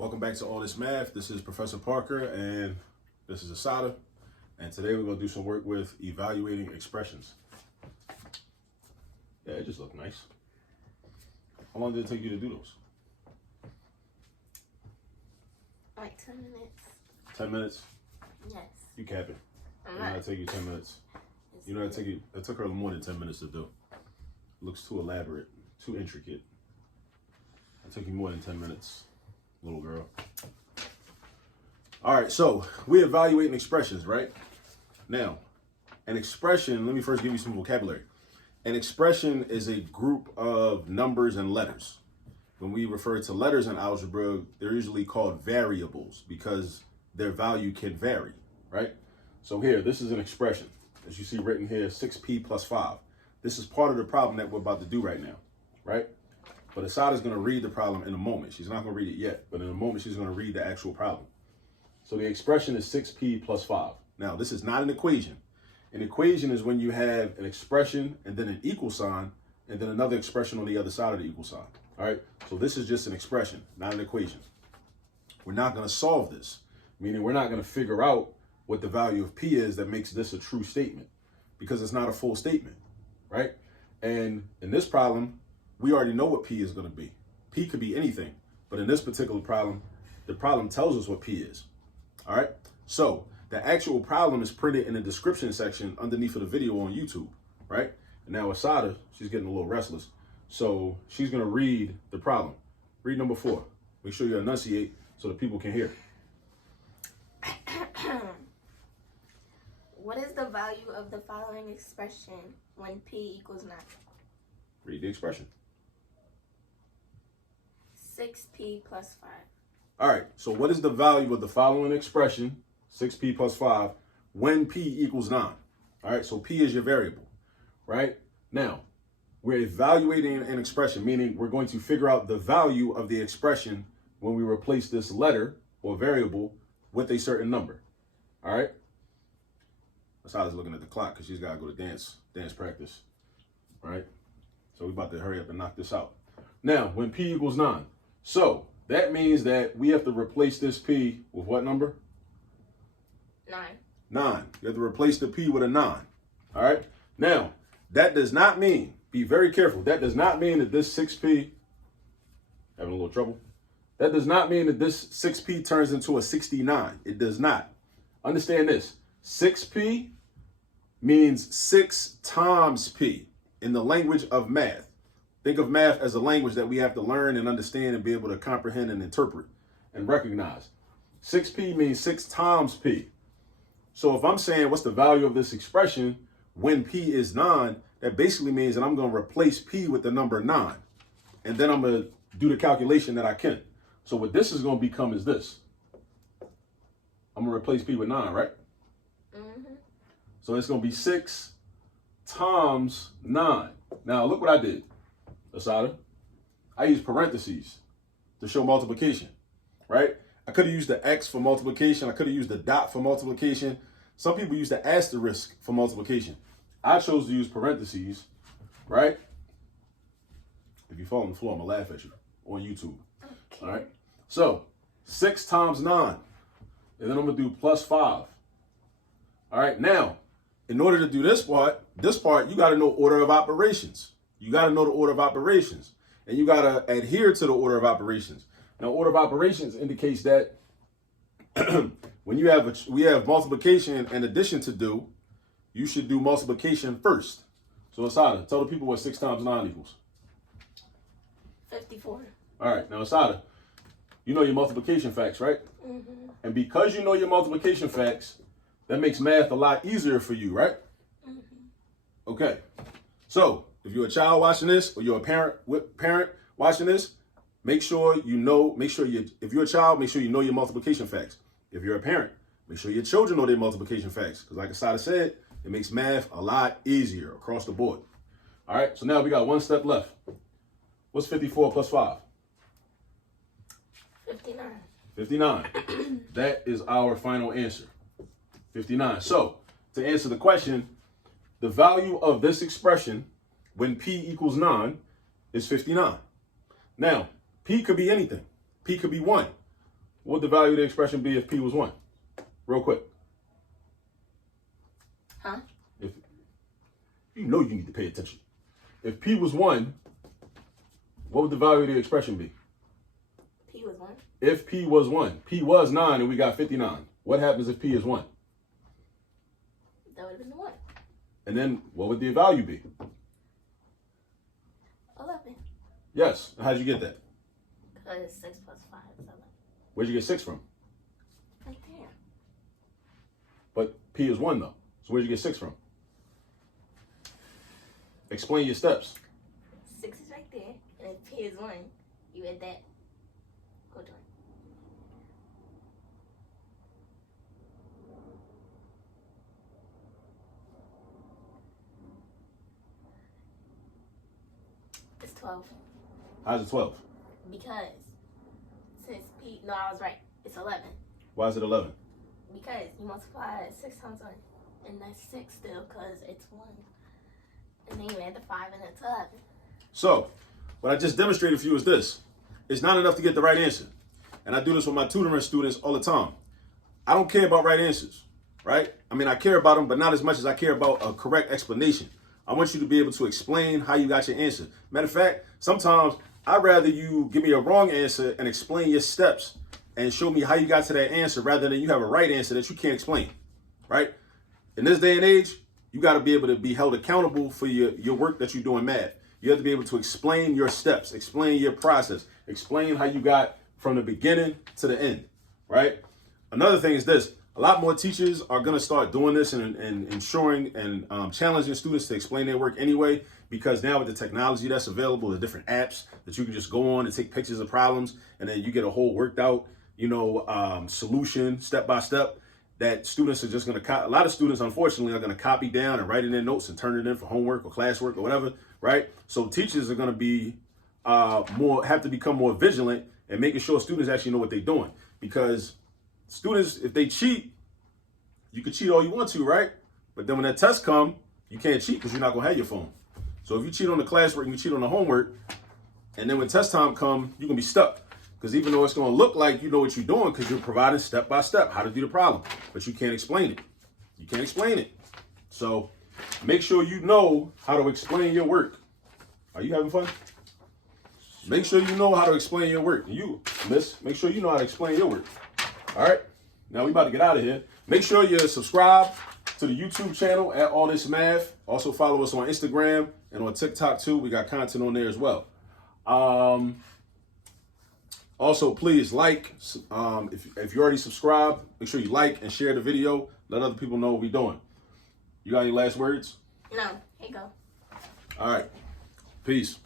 Welcome back to All This Math. This is Professor Parker and this is Assata. And today we're going to do some work with evaluating expressions. Yeah, it just looked nice. How long did it take you to do those? Like 10 minutes. 10 minutes? Yes. You capping. I'm It did not. not take you 10 minutes. You know, it took her more than 10 minutes to do. It looks too elaborate, too intricate. It took you more than 10 minutes, little girl. All right, so we're evaluating expressions, right? Now, an expression, let me first give you some vocabulary. An expression is a group of numbers and letters. When we refer to letters in algebra, they're usually called variables because their value can vary, right? So here, this is an expression. As you see written here, 6p plus 5. This is part of the problem that we're about to do right now, right? But Assata's going to read the problem in a moment. She's not going to read it yet, but in a moment, she's going to read the actual problem. So the expression is 6p plus 5. Now, this is not an equation. An equation is when you have an expression and then an equal sign and then another expression on the other side of the equal sign. All right, so this is just an expression, not an equation. We're not going to solve this, meaning we're not going to figure out what the value of p is that makes this a true statement because it's not a full statement, right? And in this problem, we already know what p is going to be. P could be anything, but in this particular problem, the problem tells us what p is. All right, so the actual problem is printed in the description section underneath of the video on YouTube, right? And now Assata, she's getting a little restless. So she's going to read the problem. Read number 4. Make sure you enunciate so that people can hear. What is the value of the following expression when p equals 9? Read the expression. 6p plus 5. All right, so what is the value of the following expression, 6p plus 5, when p equals 9? All right, so p is your variable, right? Now, we're evaluating an expression, meaning we're going to figure out the value of the expression when we replace this letter or variable with a certain number. All right? Assata's looking at the clock because she's got to go to dance practice. All right? So we're about to hurry up and knock this out. Now, when p equals 9. So that means that we have to replace this p with what number? 9. 9. You have to replace the p with a 9. All right? Now, that does not mean, be very careful, that does not mean that this 6p, having a little trouble, that does not mean that this 6p turns into a 69. It does not. Understand this. 6p means 6 times p in the language of math. Think of math as a language that we have to learn and understand and be able to comprehend and interpret and recognize. 6p means 6 times p. So if I'm saying what's the value of this expression when p is 9, that basically means that I'm going to replace p with the number 9. And then I'm going to do the calculation that I can. So what this is going to become is this. I'm going to replace p with 9, right? Mm-hmm. So it's going to be 6 times 9. Now look what I did, Assata. I used parentheses to show multiplication, right? I could have used the X for multiplication. I could have used the dot for multiplication. Some people use the asterisk for multiplication. I chose to use parentheses, right? If you fall on the floor, I'm going to laugh at you on YouTube. Okay. All right? So 6 times 9. And then I'm going to do plus 5. All right? Now, in order to do this part, you got to know order of operations. You got to know the order of operations. And you got to adhere to the order of operations. Now, order of operations indicates that when we have multiplication and addition to do, you should do multiplication first. So, Assata, tell the people what 6 times 9 equals. 54. All right. Now, Assata, you know your multiplication facts, right? Mm-hmm. And because you know your multiplication facts, that makes math a lot easier for you, right? Mm-hmm. Okay. So, if you're a child watching this or you're a parent watching this, if you're a child, make sure you know your multiplication facts. If you're a parent, make sure your children know their multiplication facts. Because like Assata said, it makes math a lot easier across the board. All right, so now we got one step left. What's 54 plus 5? 59. 59. That is our final answer. 59. So, to answer the question, the value of this expression when p equals 9 is 59. Now, p could be anything. P could be 1. What would the value of the expression be if P was 1? Real quick. Huh? If you know you need to pay attention. If P was 1, what would the value of the expression be? P was 1. If P was 1. P was 9 and we got 59. What happens if P is 1? That would have been the 1. And then what would the value be? 11. Yes. How'd you get that? Because 6 plus 5 is 11. Where'd you get 6 from? Right there. But P is 1 though. So where'd you get 6 from? Explain your steps. 6 is right there. And if P is 1, you add that. Go to it. It's 12. How's it 12? Because since P, no, I was right. It's 11. Why is it 11? Because you multiply 6 times 1. And that's 6 still because it's 1. And then you add the 5 and it's 11. So, what I just demonstrated for you is this. It's not enough to get the right answer. And I do this with my tutoring students all the time. I don't care about right answers, right? I mean, I care about them, but not as much as I care about a correct explanation. I want you to be able to explain how you got your answer. Matter of fact, sometimes I'd rather you give me a wrong answer and explain your steps and show me how you got to that answer rather than you have a right answer that you can't explain, right? In this day and age, you got to be able to be held accountable for your work that you do in math. You have to be able to explain your steps, explain your process, explain how you got from the beginning to the end, right? Another thing is this. A lot more teachers are going to start doing this and ensuring and challenging students to explain their work anyway, because now with the technology that's available, the different apps that you can just go on and take pictures of problems, and then you get a whole worked out, solution step by step that students are just going to, a lot of students, unfortunately, are going to copy down and write in their notes and turn it in for homework or classwork or whatever, right? So teachers are going to be have to become more vigilant and making sure students actually know what they're doing, because students, if they cheat, you can cheat all you want to, right? But then when that test come, you can't cheat because you're not going to have your phone. So if you cheat on the classwork and you cheat on the homework, and then when test time come, you're going to be stuck. Because even though it's going to look like you know what you're doing because you're providing step by step how to do the problem, but you can't explain it. You can't explain it. So make sure you know how to explain your work. Are you having fun? Make sure you know how to explain your work. You, miss, make sure you know how to explain your work. All right? Now we about to get out of here. Make sure you subscribe to the YouTube channel at All This Math. Also follow us on Instagram and on TikTok too. We got content on there as well. Also, please like, if you already subscribed, make sure you like and share the video. Let other people know what we're doing. You got any last words? No. Here you go. All right. Peace.